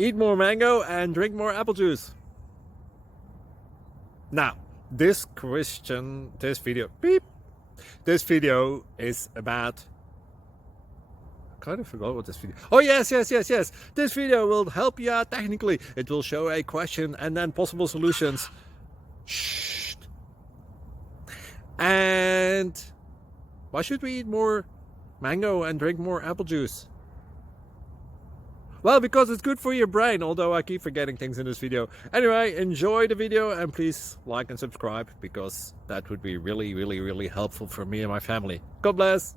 eat more mango and drink more apple juice. Now, this video is about, I kind of forgot what this video. Oh, yes. This video will help you out technically. It will show a question and then possible solutions. Shh. And why should we eat more mango and drink more apple juice? Well, because it's good for your brain, although I keep forgetting things in this video. Anyway, enjoy the video and please like and subscribe, because that would be really helpful for me and my family. God bless!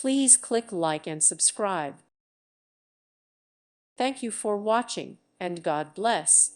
Please click like and subscribe. Thank you for watching, and God bless.